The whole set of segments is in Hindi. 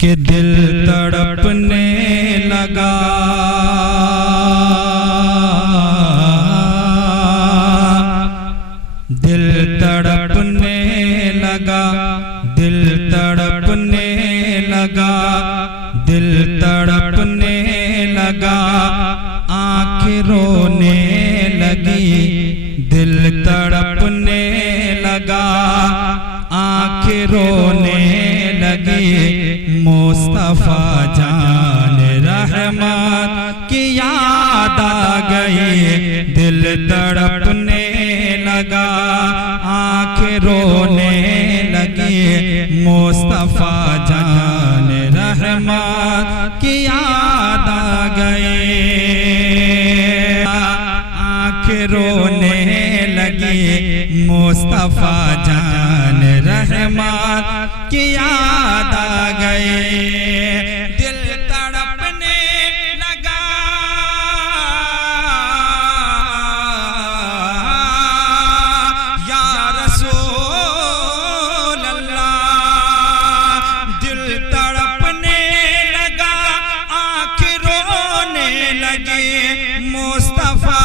कि दिल तड़पने लगा, दिल तड़पने लगा, दिल तड़पने लगा, दिल तड़पने लगा, आँखें रोने लगी, दिल तड़पने लगा, आँखें रोने लगी। मुस्तफा जान रहमत की याद आ गई, दिल तड़पने लगा, आँखें रोने लगी। मुस्तफा जान रहमत की याद आ गई, आँखें रोने लगी। मुस्तफा जान रहमत की याद आ गई, दिल तड़पने लगा, या रसूल अल्लाह। दिल तड़पने लगा, आँखें रोने लगी। मुस्तफा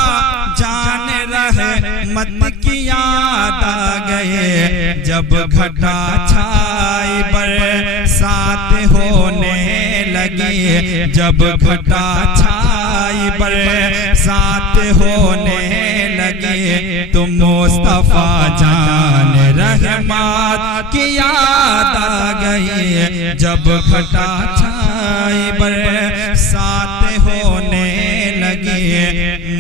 जान रहमत की याद आ गए, जब घटा छाई बरसात होने लगी, जब घटा छाई बरसात होने लगी। तो मुस्तफा जान रहमत की याद आ गई, जब घटा छाई बरसात होने लगी।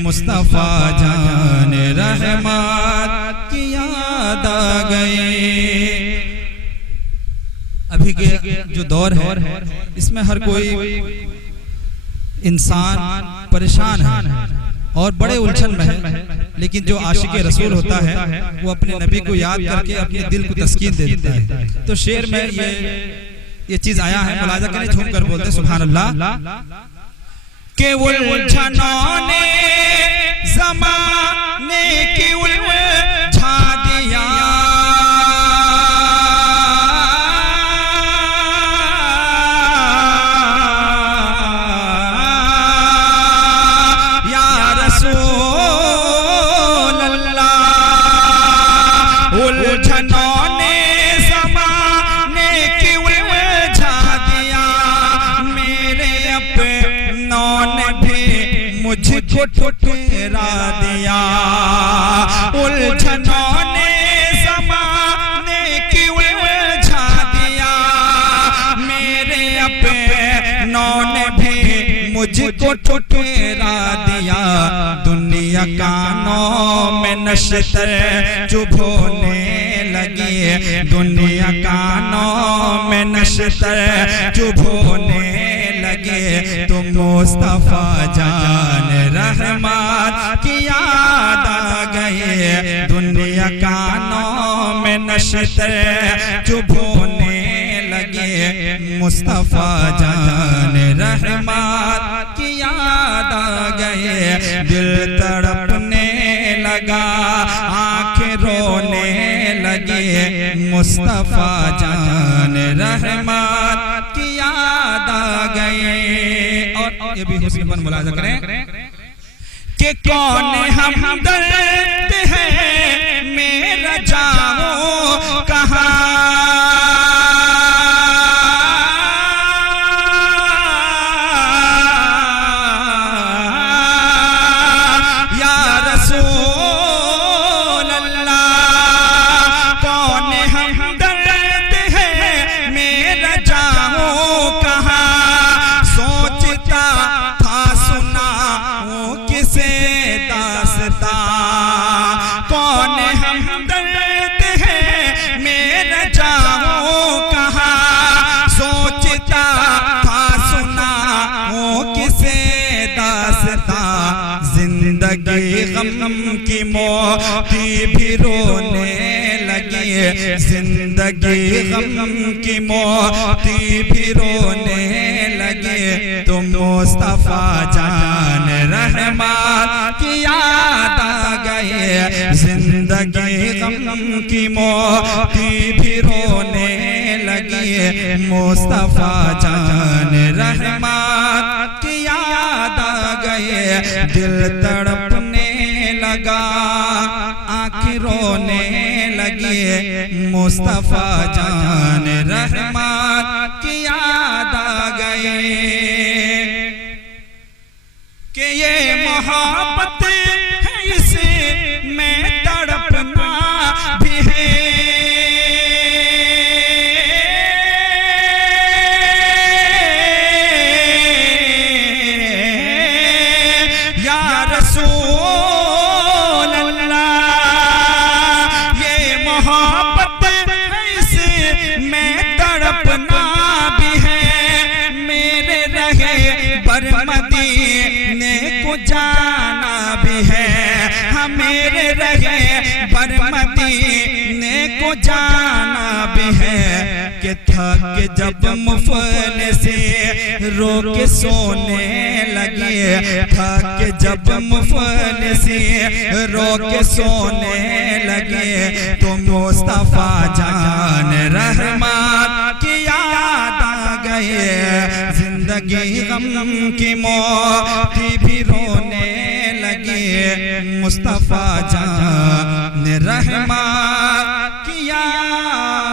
मुस्तफा जान रहमत की याद आ गई। अभी के जो दौर है इसमें हर कोई इंसान परेशान है और बड़े उलझन में है, लेकिन जो आशिक़े रसूल होता है वो अपने नबी को याद करके अपने दिल को तस्कीन दे देता है। तो शेर में ये चीज आया है, मुलाजा करें, झूम कर बोलते सुभान अल्लाह। के उलझनों ने ज़माने की उलझा दिया, या रसूल अल्लाह। उलझनों ने ज़माने की उलझा दिया, मेरे अपनों ने भी मुझको ठुठेरा दिया। उलझनों ने ज़माने की उलझा दिया, मेरे अपनों ने भी मुझको ठुठेरा दिया। दुनिया कानों में नश्तर चुभोने लगी, दुनिया कानों में नश्तर चुभोने लगे। तो मुस्तफा जान रहमत की याद आ गई, दुनिया कानों में नश्तर चुभोने लगे। मुस्तफा जान रहमत की याद आ गई, दिल तड़पने लगा, आँखें रोने लगी। मुस्तफा जान रहमत की याद आ गई। और ये भी हुस्न पर मुलाजा करें कि कौन हमदर्द है मेरा जाऊं कहाँ, या रसूल अल्लाह। कौन हमदर्द है मेरा जाऊं कहाँ, सोचता था सुनाऊं किसे दास्तां। कौन हमदर्द है मेरा जाऊं कहाँ, सोचता था सुनाऊं किसे दास्तां। जिंदगी गम की मोती भी रोने लगी, जिंदगी गम की मोती भी रोने लगे। तो मुस्तफा जान रहमत की याद आ गए, जिंदगी गम की मोती भी रोने लगी। लगी मुस्तफा जान रहमत की याद आ गए, दिल तड़पने लगा आँखें रोने लगी मुस्तफा जान रहमत की याद आ गए कि ये मोहब्बत है इसे मैं तड़पना भी है। या रसूल अल्लाह ये मोहब्बत है इसे मैं तड़पना भी है, मेरे रहे बरमदीने को जाना भी है, हाँ मेरे रहे बरमदीने को जाना भी है कि थक जब मुफलिसी रो के सोने लगे, थक जब मुफलिसी रो के सोने लगे तो मुस्तफा जान रहमत की याद आ गए, जिंदगी गम की मौत भी रोने लगी मुस्तफा जान रहमत की याद